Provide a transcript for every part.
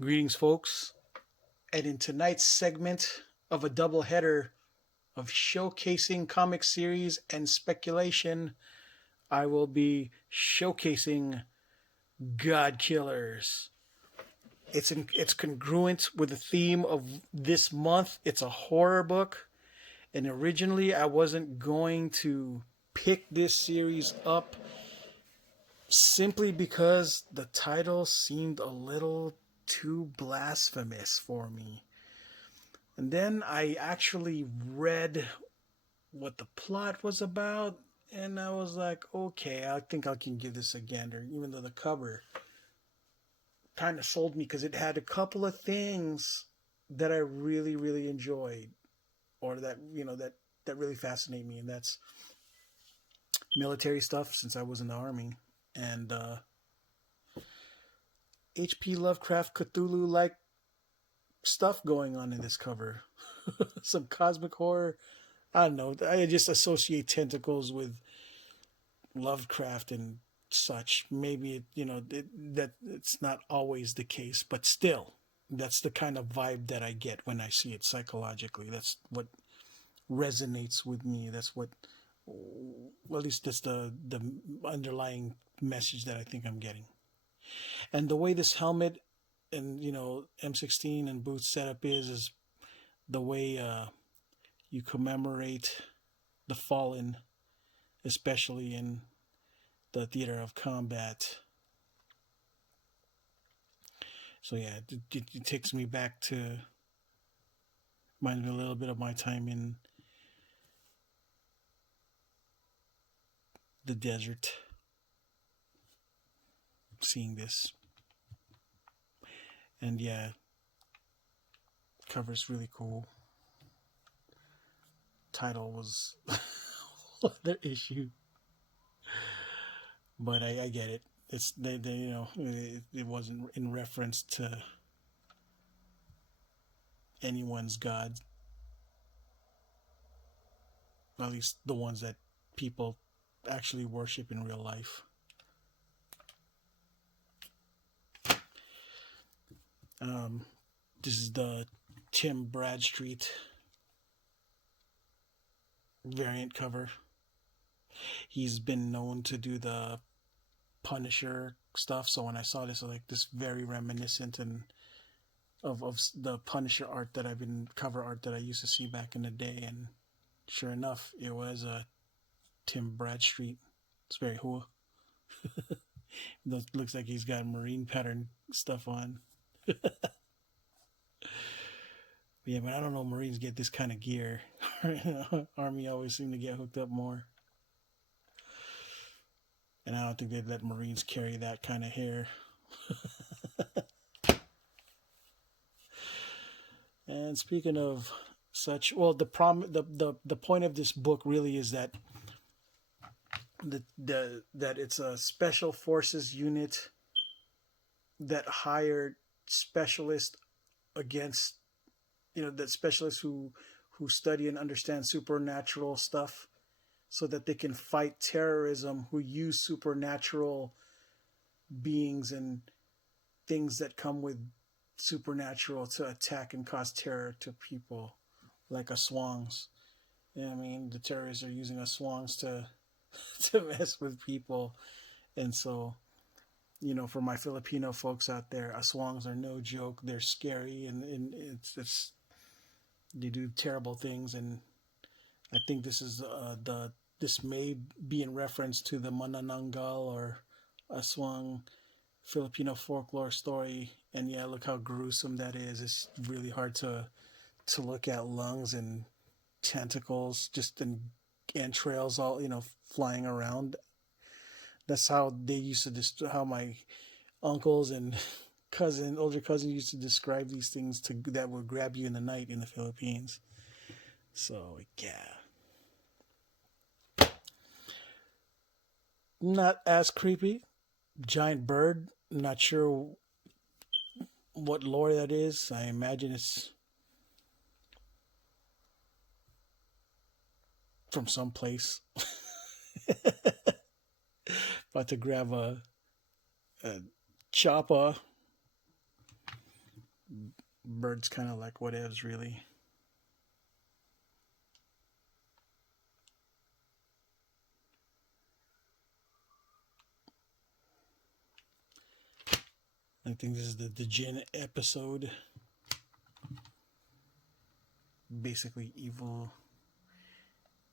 Greetings, folks. And in tonight's segment of a double header of showcasing comic series and speculation, I will be showcasing Godkillers. It's congruent with the theme of this month. It's a horror book, and originally I wasn't going to pick this series up simply because the title seemed a little too blasphemous for me. And then I actually read what the plot was about, and I was like, okay, I think I can give this a gander, even though the cover kind of sold me because it had a couple of things that I really, really enjoyed, or that really fascinate me, and that's military stuff since I was in the army, and H.P. Lovecraft Cthulhu like stuff going on in this cover. Some cosmic horror. I don't know. I just associate tentacles with Lovecraft and such. Maybe that it's not always the case, but still, that's the kind of vibe that I get when I see it psychologically. That's what resonates with me. That's what, well, at least that's the underlying message that I think I'm getting. And the way this helmet and M16 and boots setup is the way you commemorate the fallen, especially in the theater of combat. So yeah, it takes me back to, reminds me a little bit of my time in the desert, seeing this. And yeah, cover's really cool. Title was the issue, but I get it. It's it wasn't in reference to anyone's god, at least the ones that people actually worship in real life. This is the Tim Bradstreet variant cover. He's been known to do the Punisher stuff, so when I saw this, I was like, this very reminiscent and of the Punisher art that I've been cover art that I used to see back in the day, and sure enough, it was a Tim Bradstreet. It's very cool. Looks like he's got marine pattern stuff on. Yeah, but I don't know. Marines get this kind of gear. Army always seem to get hooked up more, and I don't think they'd let Marines carry that kind of hair. And speaking of such, well, the point of this book really is that that it's a special forces unit that hired specialists against that specialists who study and understand supernatural stuff so that they can fight terrorism, who use supernatural beings and things that come with supernatural to attack and cause terror to people, like Aswangs. Yeah, I mean, the terrorists are using Aswangs to to mess with people, and so for my Filipino folks out there, Aswangs are no joke. They're scary, and it's they do terrible things, and I think this is this may be in reference to the Manananggal or Aswang Filipino folklore story. And yeah, look how gruesome that is. It's really hard to look at lungs and tentacles, just in entrails all flying around. That's how they used to how my uncles and older cousin used to describe these things that would grab you in the night in the Philippines. So yeah, not as creepy. Giant bird. Not sure what lore that is. I imagine it's from someplace. About to grab a chopper. Bird's kind of like whatevs, really. I think this is the Jinn episode. Basically, evil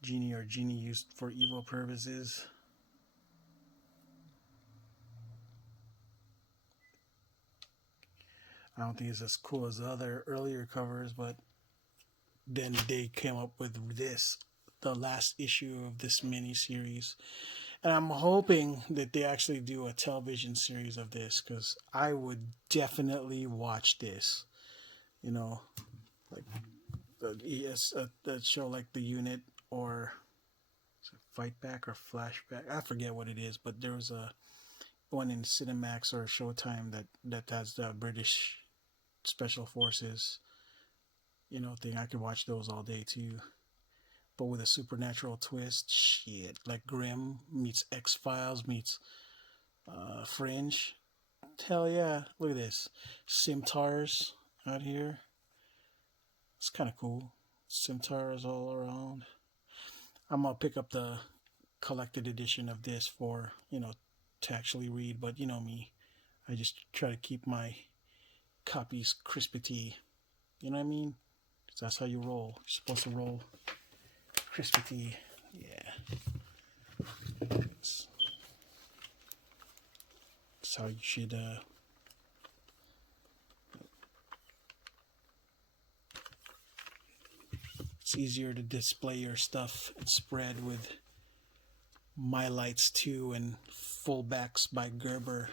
genie or genie used for evil purposes. I don't think it's as cool as the other earlier covers, but then they came up with this, the last issue of this mini series. And I'm hoping that they actually do a television series of this, because I would definitely watch this. You know, like that show like The Unit, or Fight Back or Flashback. I forget what it is, but there was a one in Cinemax or Showtime that has the British Special Forces, thing. I could watch those all day too. But with a supernatural twist, shit, like Grimm meets X-Files meets Fringe. Hell yeah! Look at this, Simtars out here. It's kind of cool. Simtars all around. I'm gonna pick up the collected edition of this for to actually read, but you know me, I just try to keep my copies crispy. You know what I mean? That's how you roll. You're supposed to roll crispy. Yeah. That's how you should. It's easier to display your stuff and spread with My Lights 2 and fullbacks by Gerber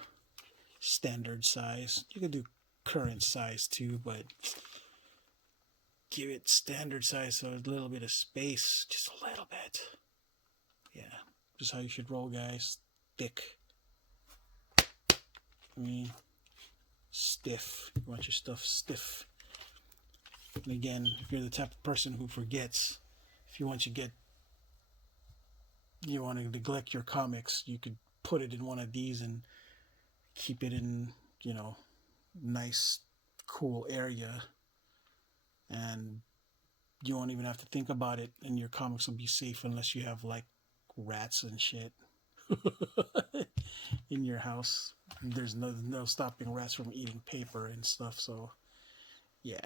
standard size. You could do current size too, but give it standard size so a little bit of space, just a little bit. Yeah, just how you should roll, guys. Thick. I mean, stiff. You want your stuff stiff. And again, if you're the type of person who forgets, if you want to neglect your comics, you could put it in one of these and keep it in, nice, cool area, and you won't even have to think about it, and your comics will be safe unless you have like rats and shit in your house. There's no stopping rats from eating paper and stuff. So yeah,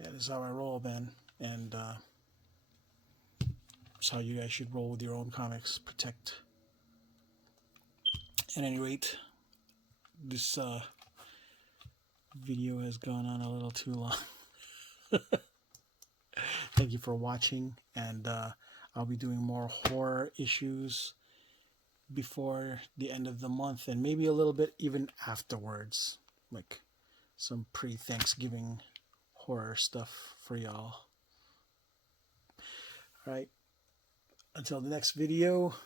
that is how I roll, man. And it's how you guys should roll with your own comics. Protect. At any rate, this video has gone on a little too long. Thank you for watching, and I'll be doing more horror issues before the end of the month, and maybe a little bit even afterwards, like some pre-Thanksgiving horror stuff for y'all. Alright, until the next video,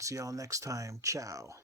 see y'all next time. Ciao.